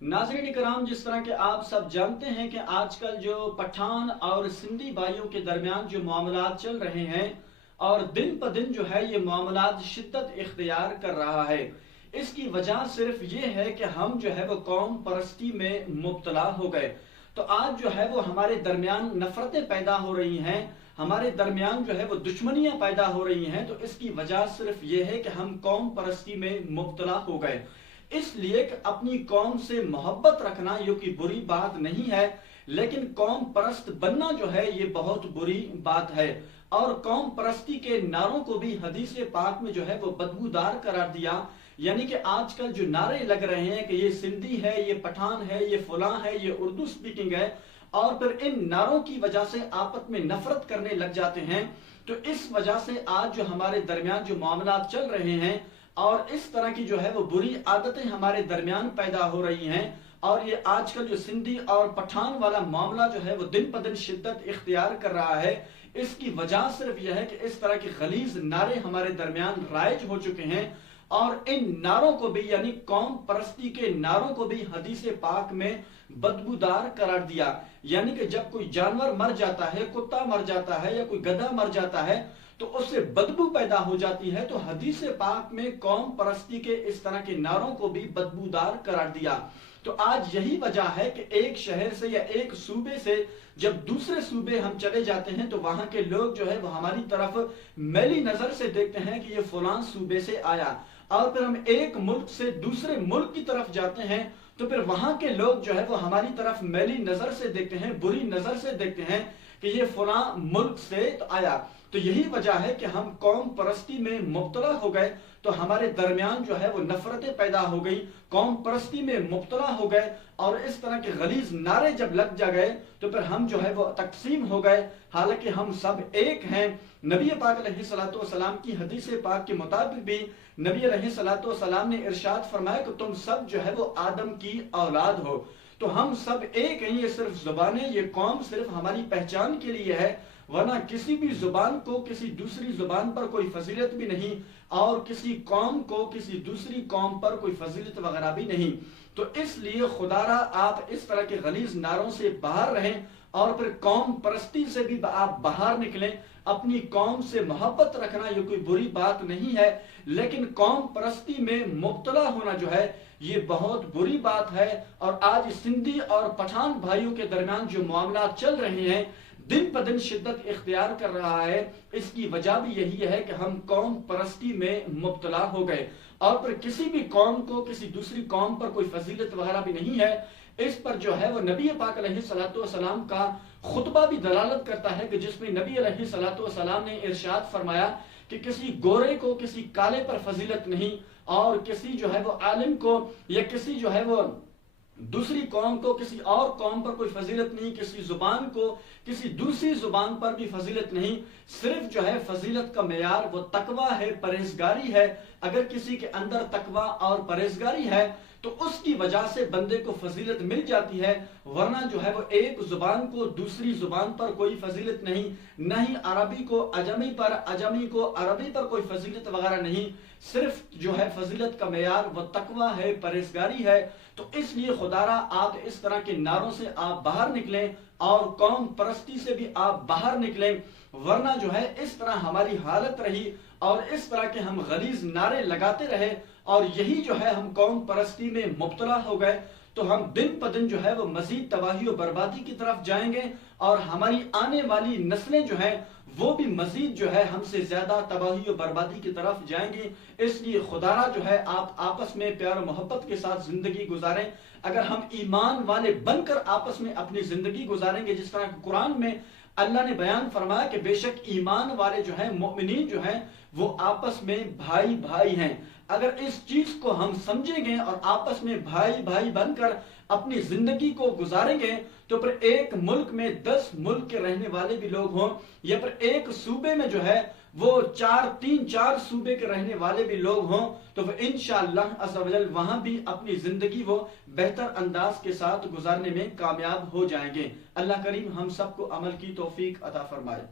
नाज़रीन इकराम, जिस तरह के आप सब जानते हैं कि आजकल जो पठान और सिंधी भाइयों के दरमियान जो मामलात चल रहे हैं और दिन ब दिन जो है ये मामलात शिद्दत इख्तियार कर रहा है, इसकी वजह सिर्फ ये है कि हम जो है वो कौम परस्ती में मुब्तला हो गए। तो आज जो है वो हमारे दरमियान नफरतें पैदा हो रही हैं, हमारे दरमियान जो है वो दुश्मनियां पैदा हो रही हैं। तो इसकी वजह सिर्फ ये है कि हम कौम परस्ती में मुब्तला हो गए। इसलिए कि अपनी कौम से मोहब्बत रखना ये कोई बुरी बात नहीं है, लेकिन कौम परस्त बनना जो है ये बहुत बुरी बात है। और कौम परस्ती के नारों को भी हदीस पाक में जो है वो बदबूदार करार दिया। यानी कि आजकल जो नारे लग रहे हैं कि ये सिंधी है, ये पठान है, ये फलां है, ये उर्दू स्पीकिंग है, और फिर इन नारों की वजह से आपस में नफरत करने लग जाते हैं। तो इस वजह से आज जो हमारे दरमियान जो मामला चल रहे हैं और इस तरह की जो है वो बुरी आदतें हमारे दरमियान पैदा हो रही हैं, और ये आजकल जो सिंधी और पठान वाला मामला जो है वो दिन ब दिन शिद्दत इख्तियार कर रहा है, इसकी वजह सिर्फ यह है कि इस तरह के खलीज नारे हमारे दरमियान राइज हो चुके हैं। और इन नारों को भी, यानी कौम परस्ती के नारों को भी हदीस पाक में बदबूदार करार दिया। यानी कि जब कोई जानवर मर जाता है, कुत्ता मर जाता है या कोई गधा मर जाता है, तो उससे बदबू पैदा हो जाती है। तो हदीस पाक में कौम परस्ती के इस तरह के नारों को भी बदबूदार करार दिया। तो आज यही वजह है कि एक शहर से या एक सूबे से जब दूसरे सूबे हम चले जाते हैं तो वहां के लोग जो है वो हमारी तरफ मैली नजर से देखते हैं कि ये फलां सूबे से आया। और फिर हम एक मुल्क से दूसरे मुल्क की तरफ जाते हैं तो फिर वहां के लोग जो है वो हमारी तरफ मैली नजर से देखते हैं, बुरी नजर से देखते हैं कि ये फलां मुल्क से तो आया। तो यही वजह है कि हम कौम परस्ती में मुब्तला हो गए, तो हमारे दरमियान जो है वो नफरतें पैदा हो गई, कौम परस्ती में मुब्तला हो गए, और इस तरह के गलीज नारे जब लग जा गए तो फिर हम जो है वो तकसीम हो गए। हालांकि हम सब एक हैं। नबी पाक अलैहिस्सलातु वस्सलाम की हदीस पाक के मुताबिक भी नबी अलैहिस्सलातु वस्सलाम ने इरशाद फरमाया कि तुम सब जो है वो आदम की औलाद हो। तो हम सब एक हैं। ये सिर्फ जुबानें, ये कौम सिर्फ हमारी पहचान के लिए है, वरना किसी भी जुबान को किसी दूसरी जुबान पर कोई फजीलत भी नहीं, और किसी कौम को किसी दूसरी कौम पर कोई फजीलत वगैरह भी नहीं। तो इसलिए खुदारा आप इस तरह के गलीज नारों से बाहर रहें, और फिर कौम परस्ती से भी आप बाहर निकलें। अपनी कौम से मोहब्बत रखना ये कोई बुरी बात नहीं है, लेकिन कौम परस्ती में मुब्तला होना जो है ये बहुत बुरी बात है। और आज सिंधी और पठान भाइयों के दरमियान जो मामला चल रहे हैं, दिन ब दिन शिद्दत इख्तियार कर रहा है, इसकी वजह भी यही है कि हम कौम परस्ती में मुब्तला हो गए, और फिर किसी भी कौम को किसी दूसरी कौम पर कोई फजीलत वगैरह भी नहीं है। इस पर जो है वो नबी पाक अलैहिस्सलातु वस्सलाम का खुतबा भी दलालत करता है कि जिसमें नबी अलैहिस्सलातु वस्सलाम ने इरशाद फरमाया कि किसी गोरे को किसी काले पर फजीलत नहीं, और किसी जो है वो आलिम को या किसी जो है वो दूसरी कौम को किसी और कौम पर कोई फजीलत नहीं, किसी जुबान को किसी दूसरी जुबान पर भी फजीलत नहीं। सिर्फ जो है फजीलत का मेयार वो तकवा है, परहेजगारी है। अगर किसी के अंदर तकवा और परहेजगारी है तो उसकी वजह से बंदे को फजीलत मिल जाती है, वरना जो है वो एक जुबान को दूसरी जुबान पर कोई फजीलत नहीं, न ही अरबी को अजमी पर, अजमी को अरबी पर कोई फजीलत वगैरह नहीं। सिर्फ जो है फजीलत का मेयार वो तकवा है, परहेजगारी है। तो इसलिए खुदारा आप इस तरह के नारों से आप बाहर निकलें, और कौम परस्ती से भी आप बाहर निकलें, वरना जो है इस तरह हमारी हालत रही और इस तरह के हम गलीज नारे लगाते रहे, और यही जो है हम कौम परस्ती में मुब्तला हो गए, तो हम दिन ब दिन जो है वो मजीद तबाही और बर्बादी की तरफ जाएंगे, और हमारी आने वाली नस्लें जो हैं वो भी मजीद जो है हमसे ज्यादा तबाही और बर्बादी की तरफ जाएंगी। इसलिए खुदारा जो है आप आपस में प्यार और मोहब्बत के साथ जिंदगी गुजारें। अगर हम ईमान वाले बनकर आपस में अपनी जिंदगी गुजारेंगे, जिस तरह कुरान में अल्लाह ने बयान फरमाया कि बेशक ईमान वाले जो हैं, मोमिनीन जो हैं, वो आपस में भाई भाई हैं। अगर इस चीज को हम समझेंगे और आपस में भाई भाई बनकर अपनी जिंदगी को गुजारेंगे, तो फिर एक मुल्क में 10 मुल्क के रहने वाले भी लोग हों, या फिर एक सूबे में जो है वो 3-4 सूबे के रहने वाले भी लोग हों, तो फिर इंशाअल्लाह अज़्ज़ा वजल वहां भी अपनी जिंदगी वो बेहतर अंदाज के साथ गुजारने में कामयाब हो जाएंगे। अल्लाह करीम हम सबको अमल की तौफीक अता फरमाए।